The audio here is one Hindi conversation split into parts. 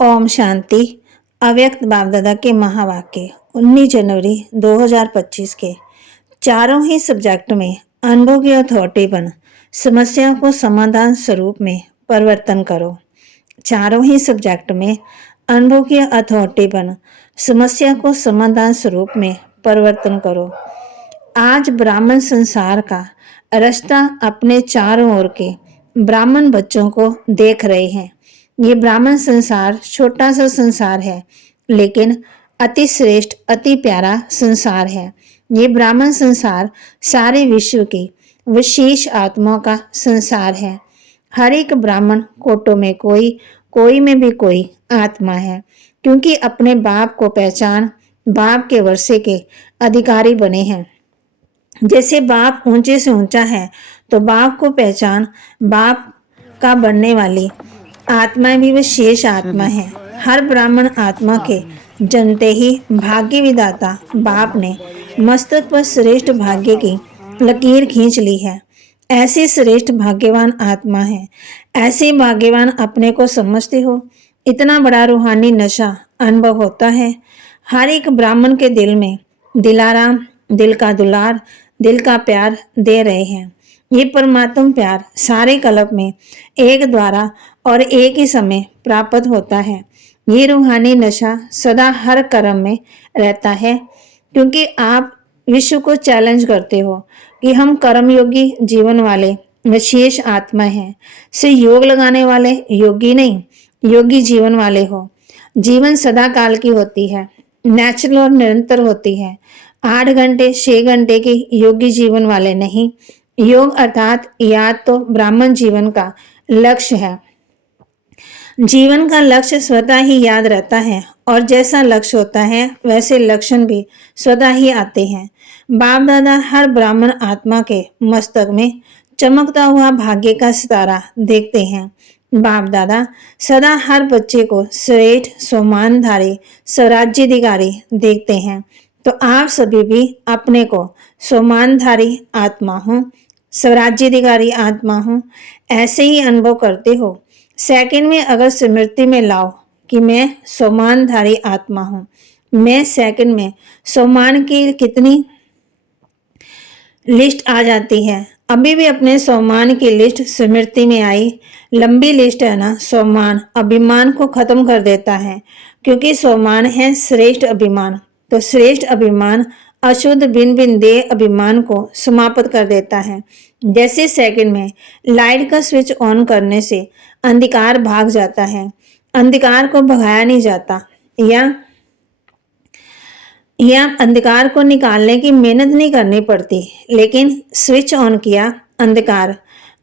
ओम शांति। अव्यक्त बाप दादा के महावाक्य 19 जनवरी 2025 के चारों ही सब्जेक्ट में अनुभव की अथॉरिटी बन समस्या को समाधान स्वरूप में परिवर्तन करो। चारों ही सब्जेक्ट में अनुभव की अथॉरिटी बन समस्या को समाधान स्वरूप में परिवर्तन करो। आज ब्राह्मण संसार का रास्ता अपने चारों ओर के ब्राह्मण बच्चों को देख रहे हैं। ये ब्राह्मण संसार छोटा सा संसार है, लेकिन अति श्रेष्ठ अति प्यारा संसार है। ये ब्राह्मण संसार सारे विश्व की विशेष आत्माओं का संसार है। हर एक ब्राह्मण कोटों में कोई, कोई में भी कोई आत्मा है, क्योंकि अपने बाप को पहचान बाप के वर्षे के अधिकारी बने हैं। जैसे बाप ऊंचे से ऊंचा है, तो बाप को पहचान बाप का बनने वाली आत्मा भी विशेष आत्मा है। हर ब्राह्मण आत्मा के जनते ही भाग्य विधाता बाप ने मस्तक पर श्रेष्ठ भाग्य की लकीर खींच ली है। ऐसी श्रेष्ठ भाग्यवान आत्मा है। ऐसे भाग्यवान अपने को समझते हो। इतना बड़ा रूहानी नशा अनुभव होता है। हर एक ब्राह्मण के दिल में दिलाराम, दिल का दुलार, दिल का प्यार दे रहे हैं। ये परमात्म प्यार सारे कल्प में एक द्वारा और एक ही समय प्राप्त होता है। ये रूहानी नशा सदा हर कर्म में रहता है, क्योंकि आप विश्व को चैलेंज करते हो कि हम कर्मयोगी जीवन वाले विशेष आत्मा हैं। से योग लगाने वाले योगी नहीं, योगी जीवन वाले हो। जीवन सदा काल की होती है, नेचुरल और निरंतर होती है। 8 घंटे 6 घंटे के योगी जीवन वाले नहीं। योग अर्थात याद तो ब्राह्मण जीवन का लक्ष्य है। जीवन का लक्ष्य स्वतः ही याद रहता है, और जैसा लक्ष्य होता है वैसे लक्षण भी स्वतः ही आते हैं। बाप दादा हर ब्राह्मण आत्मा के मस्तक में चमकता हुआ भाग्य का सितारा देखते हैं। बाप दादा सदा हर बच्चे को श्रेष्ठ सम्मानधारी स्वराज्याधिकारी देखते हैं। तो आप सभी भी अपने को सम्मानधारी आत्मा हो, स्वराज्याधिकारी आत्मा हो, ऐसे ही अनुभव करते हो। सेकंड में अगर स्मृति में लाओ कि मैं सम्मानधारी आत्मा हूँ, मैं सेकंड में सम्मान की कितनी लिस्ट आ जाती है। अभी भी अपने सम्मान की लिस्ट स्मृति में आई। लंबी लिस्ट है ना। सम्मान अभिमान को खत्म कर देता है, क्योंकि सम्मान है श्रेष्ठ अभिमान। तो श्रेष्ठ अभिमान अशुद्ध भिन्न भिन्न देह अभिमान को समाप्त कर देता है। जैसे सेकंड में लाइट का स्विच ऑन करने से अंधकार भाग जाता है, अंधकार को भगाया नहीं जाता, या अंधकार को निकालने की मेहनत नहीं करनी पड़ती, लेकिन स्विच ऑन किया, अंधकार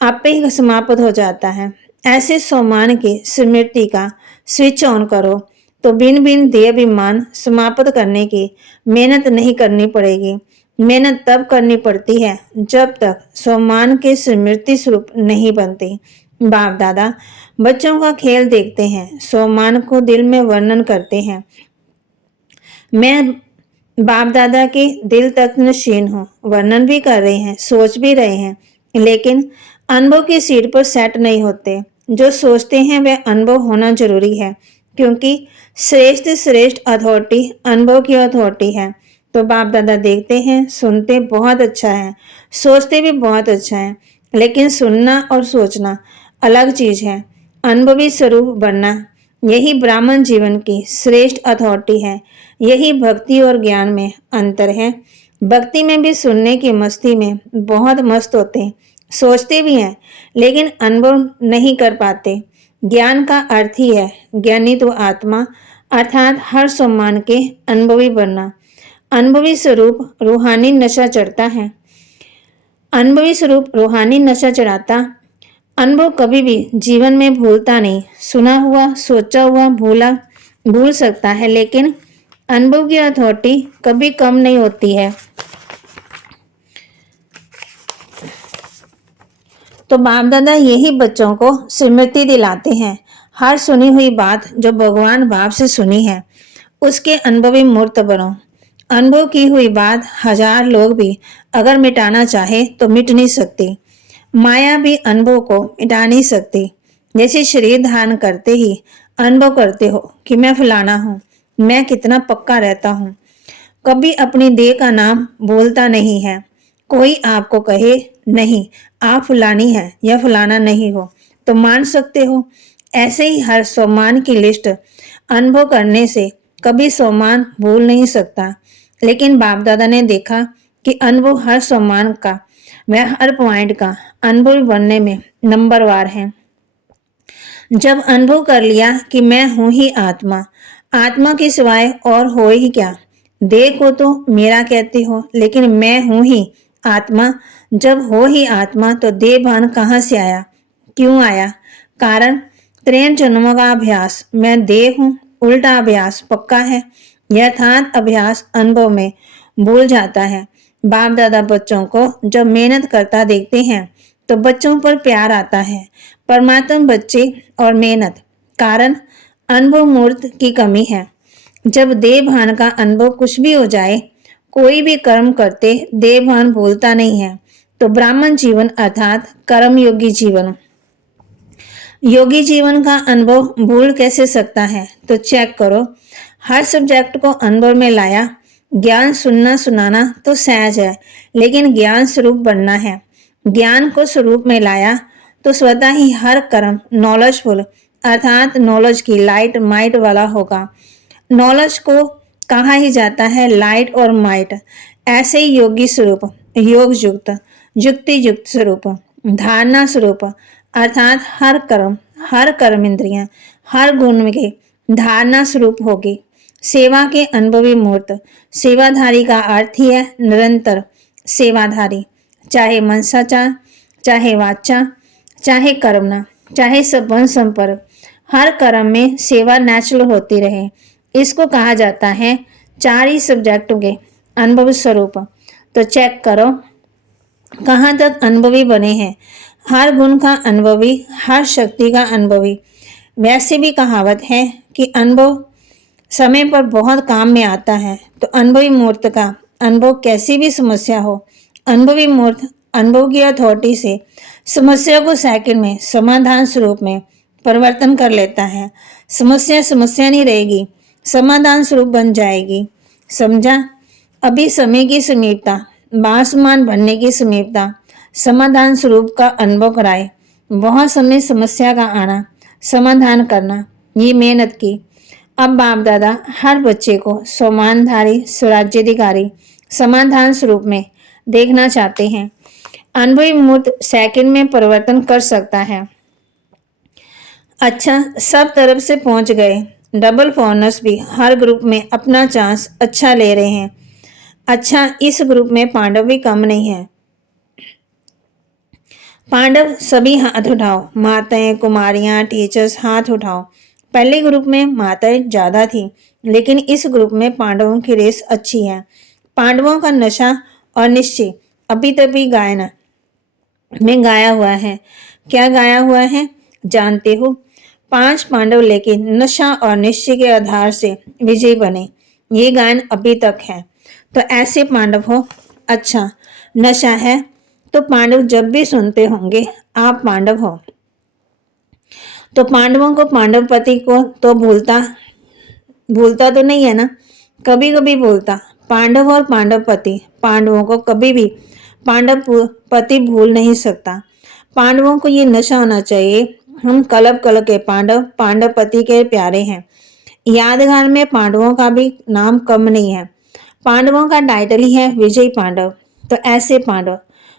आपे ही समाप्त हो जाता है। ऐसे सम्मान की स्मृति का स्विच ऑन करो तो भिन्न भिन्न देह अभिमान समाप्त करने की मेहनत नहीं करनी पड़ेगी। मेहनत तब करनी पड़ती है जब तक सम्मान के स्मृति स्वरूप नहीं बनती। बाप दादा बच्चों का खेल देखते हैं, सम्मान को दिल में वर्णन करते हैं। मैं बाप दादा के दिल तक नशीन हूँ, वर्णन भी कर रहे हैं, सोच भी रहे हैं, लेकिन अनुभव की सीट पर सेट नहीं होते। जो सोचते हैं वह अनुभव होना जरूरी है, क्योंकि श्रेष्ठ श्रेष्ठ अथॉरिटी अनुभव की अथॉरिटी है। तो बाप दादा देखते हैं, सुनते बहुत अच्छा है, सोचते भी बहुत अच्छा है, लेकिन सुनना और सोचना अलग चीज है। अनुभवी स्वरूप बनना यही ब्राह्मण जीवन की श्रेष्ठ अथॉरिटी है। यही भक्ति और ज्ञान में अंतर है। भक्ति में भी सुनने की मस्ती में बहुत मस्त होते हैं, सोचते भी हैं, लेकिन अनुभव नहीं कर पाते। ज्ञान का अर्थ ही है ज्ञानी तो आत्मा, अर्थात हर सम्मान के अनुभवी बनना। अनुभवी स्वरूप रूहानी नशा चढ़ता है। अनुभवी स्वरूप रूहानी नशा चढ़ाता। अनुभव कभी भी जीवन में भूलता नहीं। सुना हुआ सोचा हुआ भूल सकता है, लेकिन अनुभव की अथॉरिटी कभी कम नहीं होती है। तो बाप दादा यही बच्चों को स्मृति दिलाते हैं। हर सुनी हुई बात जो भगवान बाप से सुनी है उसके अनुभवी मूर्त बनो। अनुभव की हुई बात 1000 लोग भी अगर मिटाना चाहे तो मिट नहीं सकती। माया भी अनुभव को मिटा नहीं सकती। जैसे शरीर धारण करते ही अनुभव करते हो कि मैं फलाना हूँ, मैं कितना पक्का रहता हूँ। कभी अपनी देह का नाम बोलता नहीं है। कोई आपको कहे नहीं आप फलानी है या फलाना नहीं हो तो मान सकते हो। ऐसे ही हर सम्मान की लिस्ट अनुभव करने से कभी सम्मान भूल नहीं सकता। लेकिन बाप दादा ने देखा कि अनुभव हर सम्मान का वह हर पॉइंट का अनुभव बनने में नंबरवार है। जब अनुभव कर लिया कि मैं हूं ही आत्मा, आत्मा के सिवाय और हो ही क्या। देह को तो मेरा कहते हो, लेकिन मैं हूं ही आत्मा। जब हो ही आत्मा तो देह भान कहाँ से आया, क्यों आया? कारण 63 जन्मों का अभ्यास। मैं देह हूं, उल्टा अभ्यास पक्का है। यथार्थ अभ्यास अनुभव में भूल जाता है। बाप दादा बच्चों को जब मेहनत करता देखते हैं तो बच्चों पर प्यार आता है। परमात्मा बच्चे और मेहनत कारण अनुभव मूर्त की कमी है। जब देह भान का अनुभव कुछ भी हो जाए, कोई भी कर्म करते देह भान भूलता नहीं है तो ब्राह्मण जीवन अर्थात कर्म योगी जीवन। योगी जीवन का अनुभव भूल कैसे सकता है? तो चेक करो। हर सब्जेक्ट को अनुभव में लाया। ज्ञान सुनना सुनाना तो सहज है, लेकिन ज्ञान स्वरूप बनना है। ज्ञान को स्वरूप में लाया तो स्वतः ही हर कर्म नॉलेजफुल अर्थात नॉलेज की लाइट माइट वाला होगा। नॉलेज को कहा ही जाता है लाइट और माइट। ऐसे ही योगी स्वरूप, योग युक्त, युक्ति युक्त स्वरूप, धारणा स्वरूप अर्थात हर कर्म इंद्रियां, हर गुण के धारणा स्वरूप होगी। सेवा के अनुभवी मूर्त। सेवाधारी का अर्थ ही है निरंतर सेवाधारी, चाहे मनसाचा, चाहे वाचा, चाहे कर्मना, चाहे संबंध संपर्क, हर कर्म में सेवा नेचुरल होती रहे। इसको कहा जाता है 4 ही सब्जेक्टों के अनुभव स्वरूप। तो चेक करो कहाँ तक अनुभवी बने हैं। हर गुण का अनुभवी, हर शक्ति का अनुभवी। वैसे भी कहावत है कि अनुभव समय पर बहुत काम में आता है। तो अनुभवी मूर्त का अनुभव कैसी भी समस्या हो, अनुभवी मूर्त अनुभव की अथॉरिटी से समस्या को सेकंड में समाधान स्वरूप में परिवर्तन कर लेता है। समस्या समस्या नहीं रहेगी, समाधान स्वरूप बन जाएगी। समझा? अभी समय की समीपता, बासमान बनने की समीपता समाधान स्वरूप का अनुभव कराए। बहुत समय समस्या का आना, समाधान करना, ये मेहनत की। अब बाप दादा हर बच्चे को सम्मानधारी, स्वराज्याधिकारी, समाधान स्वरूप में देखना चाहते हैं। अनुभवी मूर्त सेकंड में परिवर्तन कर सकता है। अच्छा, सब तरफ से पहुंच गए। डबल फॉरनर्स भी हर ग्रुप में अपना चांस अच्छा ले रहे हैं। अच्छा, इस ग्रुप में पांडव भी कम नहीं है। पांडव सभी हाथ उठाओ। माताएं, कुमारियां, टीचर्स हाथ उठाओ। पहले ग्रुप में माताएं ज्यादा थी, लेकिन इस ग्रुप में पांडवों की रेस अच्छी है। पांडवों का नशा और निश्चय अभी तभी गायन में गाया हुआ है। क्या गाया हुआ है जानते हो? 5 पांडव लेकिन नशा और निश्चय के आधार से विजयी बने। ये गायन अभी तक है। तो ऐसे पांडव हो। अच्छा, नशा है तो पांडव जब भी सुनते होंगे आप पांडव हो, तो पांडवों को पांडवपति को तो भूलता भूलता तो नहीं है ना? कभी कभी भूलता। पांडव और पांडवपति पांडवों को कभी भी पांडव पति भूल नहीं सकता। पांडवों को ये नशा होना चाहिए हम कलब कल के पांडव पांडवपति के प्यारे हैं। यादगार में पांडवों का भी नाम कम नहीं है। पांडवों का टाइटल ही है विजय पांडव। तो ऐसे पांडव,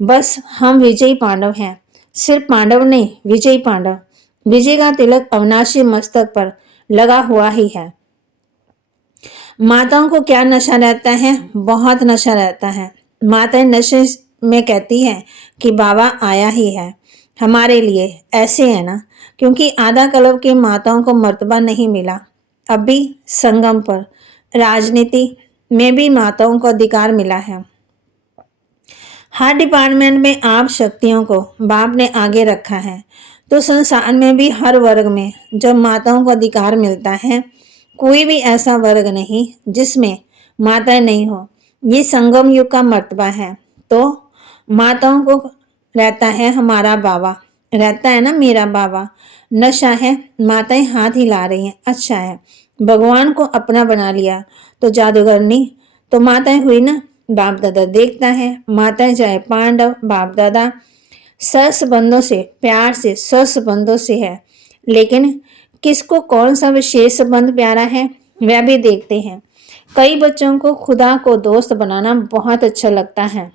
बस हम विजयी पांडव हैं। सिर्फ पांडव नहीं, विजयी पांडव। विजय का तिलक अविनाशी मस्तक पर लगा हुआ ही है। माताओं को क्या नशा रहता है? बहुत नशा रहता है। माताएं नशे में कहती है कि बाबा आया ही है हमारे लिए। ऐसे है ना, क्योंकि आधा कलब की माताओं को मर्तबा नहीं मिला। अभी संगम पर राजनीति में भी माताओं को अधिकार मिला है। हर डिपार्टमेंट में आप शक्तियों को बाप ने आगे रखा है। तो संसार में भी हर वर्ग में जब माताओं को अधिकार मिलता है, कोई भी ऐसा वर्ग नहीं जिसमें माताएं नहीं हो। ये संगम युग का मर्तबा है। तो माताओं को रहता है हमारा बाबा। रहता है ना मेरा बाबा। नशा है, माताएं हाथ हिला रही हैं। अच्छा है, भगवान को अपना बना लिया तो जादूगरनी तो माताएं हुई ना। बाप दादा देखता है, माताएं चाहे पांडव, बाप दादा संबंधों से, प्यार से, संबंधों से है। लेकिन किसको कौन सा विशेष संबंध प्यारा है वह भी देखते हैं। कई बच्चों को खुदा को दोस्त बनाना बहुत अच्छा लगता है,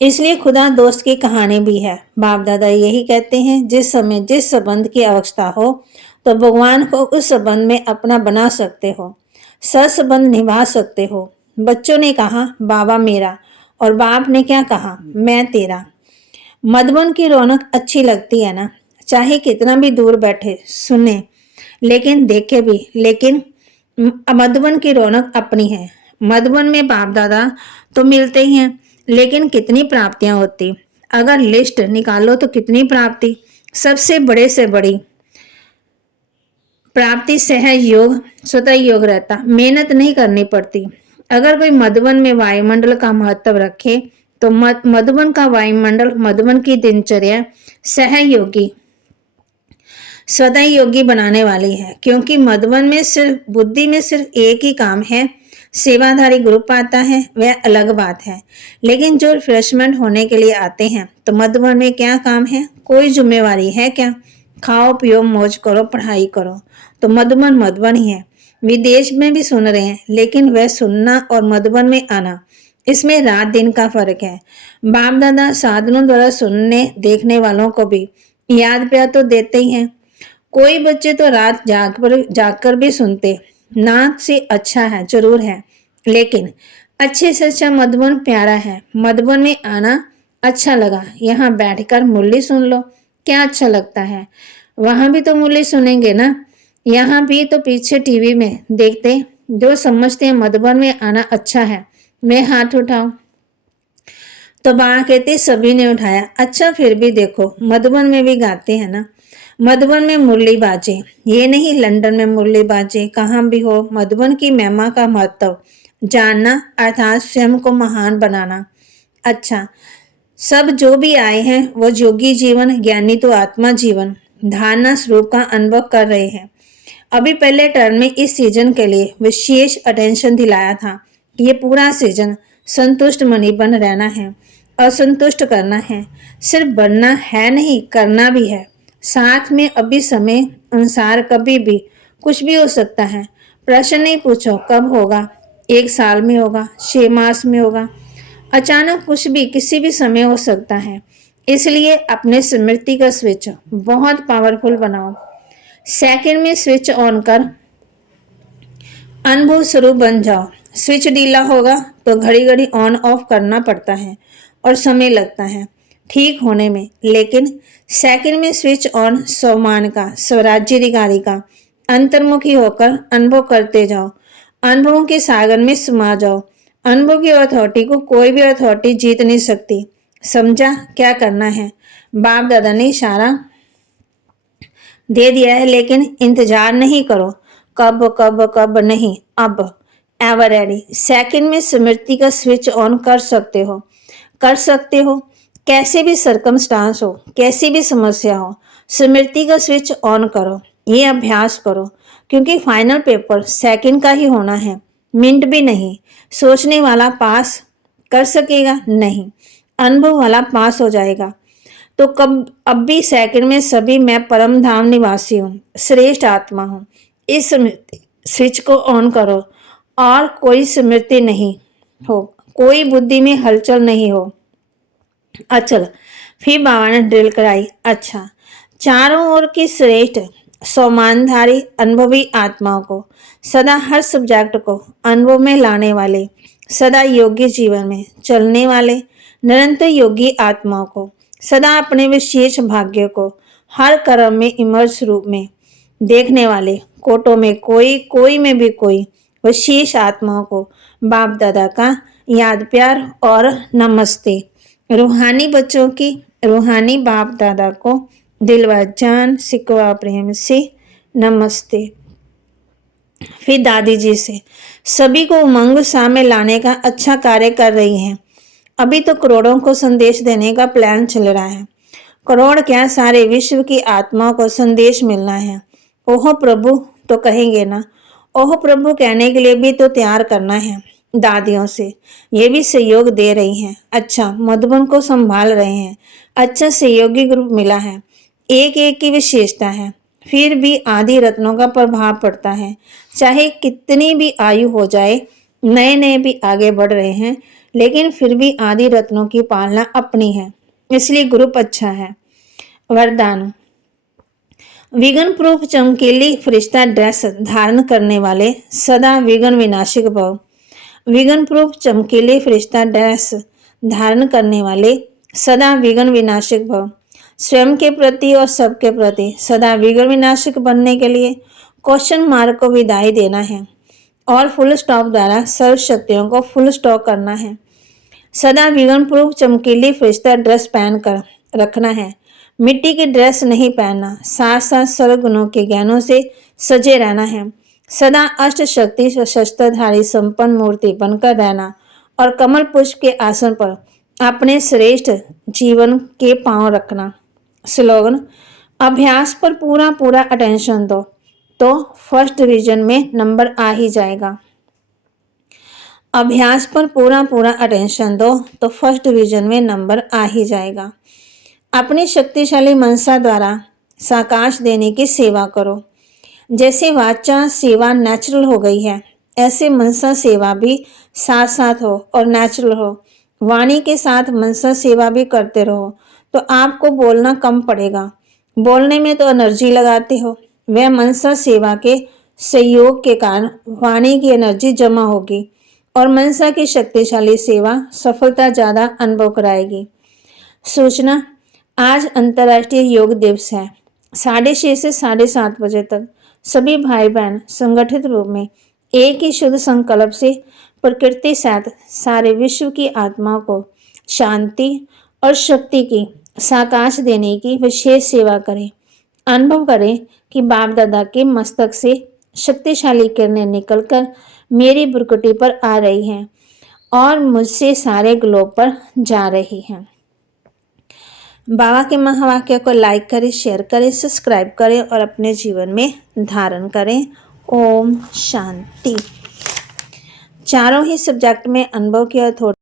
इसलिए खुदा दोस्त की कहानी भी है। बाप दादा यही कहते हैं, जिस समय जिस संबंध की आवश्यकता हो तो भगवान को उस संबंध में अपना बना सकते हो, संबंध निभा सकते हो। बच्चों ने कहा बाबा मेरा, और बाप ने क्या कहा, मैं तेरा। मधुबन की रौनक अच्छी लगती है ना, चाहे कितना भी दूर बैठे सुने लेकिन देखे भी। लेकिन मधुबन की रौनक अपनी है। मधुबन में बाप दादा तो मिलते ही हैं, लेकिन कितनी प्राप्तियां होती, अगर लिस्ट निकालो तो कितनी प्राप्ति। सबसे बड़े से बड़ी प्राप्ति सहज योग, स्वतः योग रहता, मेहनत नहीं करनी पड़ती। अगर कोई मधुबन में वायुमंडल का महत्व रखे तो मधुबन का वायुमंडल, मधुबन की दिनचर्या सहयोगी, स्वतः योगी बनाने वाली है। क्योंकि मधुबन में सिर्फ बुद्धि में सिर्फ एक ही काम है, सेवाधारी ग्रुप आता है वह अलग बात है। लेकिन जो रिफ्रेशमेंट होने के लिए आते हैं तो मधुबन में क्या काम है, कोई जिम्मेवारी है क्या, खाओ पियो मौज करो पढ़ाई करो। तो मधुबन मधुबन ही है। विदेश में भी सुन रहे हैं, लेकिन वह सुनना और मधुबन में आना, इसमें रात दिन का फर्क है। बाप दादा साधनों द्वारा सुनने देखने वालों को भी याद प्यार तो देते ही हैं। कोई बच्चे तो रात जागकर भी सुनते, नाक से अच्छा है जरूर है, लेकिन अच्छे से अच्छा मधुबन प्यारा है। मधुबन में आना अच्छा लगा, यहाँ बैठकर मुरली सुन लो, क्या अच्छा लगता है। वहां भी तो मुरली सुनेंगे ना, यहाँ भी तो पीछे टीवी में देखते। जो समझते हैं मधुबन में आना अच्छा है वे हाथ उठाओ। तो बाबा कहते सभी ने उठाया। अच्छा फिर भी देखो, मधुबन में भी गाते हैं ना, मधुबन में मुरली बाजे, ये नहीं लंदन में मुरली बाजे, कहाँ भी हो। मधुबन की महिमा का महत्व जानना अर्थात स्वयं को महान बनाना। अच्छा, सब जो भी आए हैं वो योगी जीवन, ज्ञानी तो आत्मा जीवन, धारणा स्वरूप का अनुभव कर रहे हैं। अभी पहले टर्म में इस सीजन के लिए विशेष अटेंशन दिलाया था। ये पूरा सीजन संतुष्ट मनी बन रहना है, असंतुष्ट करना है, सिर्फ बनना है नहीं करना भी है साथ में। अभी समय अनुसार कभी भी कुछ भी हो सकता है। प्रश्न नहीं पूछो कब होगा, 1 साल में होगा, 6 मास में होगा, अचानक कुछ भी किसी भी समय हो सकता है। इसलिए अपने स्मृति का स्विच बहुत पावरफुल बनाओ। सेकंड में स्विच ऑन कर अनुभव स्वरूप बन जाओ। स्विच ढीला होगा तो घड़ी घड़ी ऑन ऑफ करना पड़ता है और समय लगता है ठीक होने में। लेकिन सेकंड में स्विच ऑन स्वमान का, स्वराज्याधिकारी का, अंतर्मुखी होकर अनुभव करते जाओ। अनुभवों के सागर में समा जाओ। अनुभव की अथॉरिटी को कोई भी अथॉरिटी जीत नहीं सकती। समझा क्या करना है। बाप दादा ने इशारा दे दिया है, लेकिन इंतजार नहीं करो कब कब कब नहीं, अब एवर रेडी। सेकंड में स्मृति का स्विच ऑन कर सकते हो, कर सकते हो। कैसे भी सरकमस्टांस हो, कैसी भी समस्या हो, स्मृति का स्विच ऑन करो। ये अभ्यास करो, क्योंकि फाइनल पेपर सेकंड का ही होना है, मिनट भी नहीं। सोचने वाला पास कर सकेगा नहीं, अनुभव वाला पास हो जाएगा। तो कब अब भी सेकंड में सभी मैं परम धाम निवासी हूँ, श्रेष्ठ आत्मा हूँ। इस स्विच को ऑन करो और कोई स्मृति नहीं हो, कोई बुद्धि में हलचल नहीं हो। अचल। फिर बाबा ने ड्रिल कराई। अच्छा, चारों ओर की श्रेष्ठ सौमानधारी अनुभवी आत्माओं को, सदा हर सब्जेक्ट को अनुभव में लाने वाले, सदा योग्य जीवन में चलने वाले निरंतर योगी आत्माओं को, सदा अपने विशेष भाग्य को हर कर्म में इमर्ज रूप में देखने वाले, कोटों में कोई, कोई में भी कोई विशेष आत्माओं को बाप दादा का याद प्यार और नमस्ते। रूहानी बच्चों की रूहानी बाप दादा को दिलवा जान सिकवा प्रेम से नमस्ते। फिर दादी जी से, सभी को उमंग उत्साह में लाने का अच्छा कार्य कर रही हैं। अभी तो करोड़ों को संदेश देने का प्लान चल रहा है। करोड़ क्या सारे विश्व की आत्माओं को संदेश मिलना है। ओह प्रभु तो कहेंगे ना, ओह प्रभु कहने के लिए भी तो तैयार करना है। दादियों से ये भी सहयोग दे रही हैं। अच्छा, मधुबन को संभाल रहे हैं। अच्छा सहयोगी ग्रुप मिला है। एक एक की विशेषता है, फिर भी आदि रत्नों का प्रभाव पड़ता है। चाहे कितनी भी आयु हो जाए, नए नए भी आगे बढ़ रहे हैं, लेकिन फिर भी आदि रत्नों की पालना अपनी है, इसलिए ग्रुप अच्छा है। वरदान। विघन प्रूफ चमकीली फरिश्ता ड्रेस धारण करने वाले सदा विघन विनाशिक भव। विघन प्रूफ चमकीली फरिश्ता ड्रेस धारण करने वाले सदा विघन विनाशिक भव। स्वयं के प्रति और सबके प्रति सदा विघन विनाशिक बनने के लिए क्वेश्चन मार्क को विदाई देना है और फुल स्टॉप द्वारा सर्व शक्तियों को फुल स्टॉप करना है। सदा विघन प्रूफ चमकीली फरिश्ता ड्रेस पहन कर रखना है। मिट्टी की ड्रेस नहीं पहनना, साथ साथ सर्व गुणों के ज्ञानों से सजे रहना है। सदा अष्ट शक्ति शस्त्रधारी संपन्न मूर्ति बनकर रहना और कमल पुष्प के आसन पर अपने श्रेष्ठ जीवन के पांव रखना। स्लोगन। अभ्यास पर पूरा पूरा अटेंशन दो तो फर्स्ट डिवीजन में नंबर आ ही जाएगा। अभ्यास पर पूरा पूरा अटेंशन दो तो फर्स्ट डिवीजन में नंबर आ ही जाएगा। अपनी शक्तिशाली मनसा द्वारा साकाश देने की सेवा करो। जैसे वाचा सेवा नेचुरल हो गई है, ऐसे मनसा सेवा भी साथ साथ हो और नेचुरल हो। वाणी के साथ मनसा सेवा भी करते रहो तो आपको बोलना कम पड़ेगा। बोलने में तो एनर्जी लगाते हो, वह मनसा सेवा के सहयोग के कारण वाणी की एनर्जी जमा होगी और मनसा की शक्तिशाली सेवा सफलता ज़्यादा अनुभव कराएगी। सूचना। आज अंतर्राष्ट्रीय योग दिवस है। 6:30 से 7:30 बजे तक सभी भाई बहन संगठित रूप में एक ही शुद्ध संकल्प से प्रकृति साथ सारे विश्व की आत्माओं को शांति और शक्ति की साकाश देने की विशेष सेवा करें। अनुभव करें कि बाप दादा के मस्तक से शक्तिशाली किरणें निकलकर मेरी बुरकुटी पर आ रही हैं और मुझसे सारे ग्लोब पर जा रही हैं। बाबा के महावाक्य को लाइक करें, शेयर करें, सब्सक्राइब करें और अपने जीवन में धारण करें। ओम शांति। चारों ही सब्जेक्ट में अनुभव की अथॉरिटी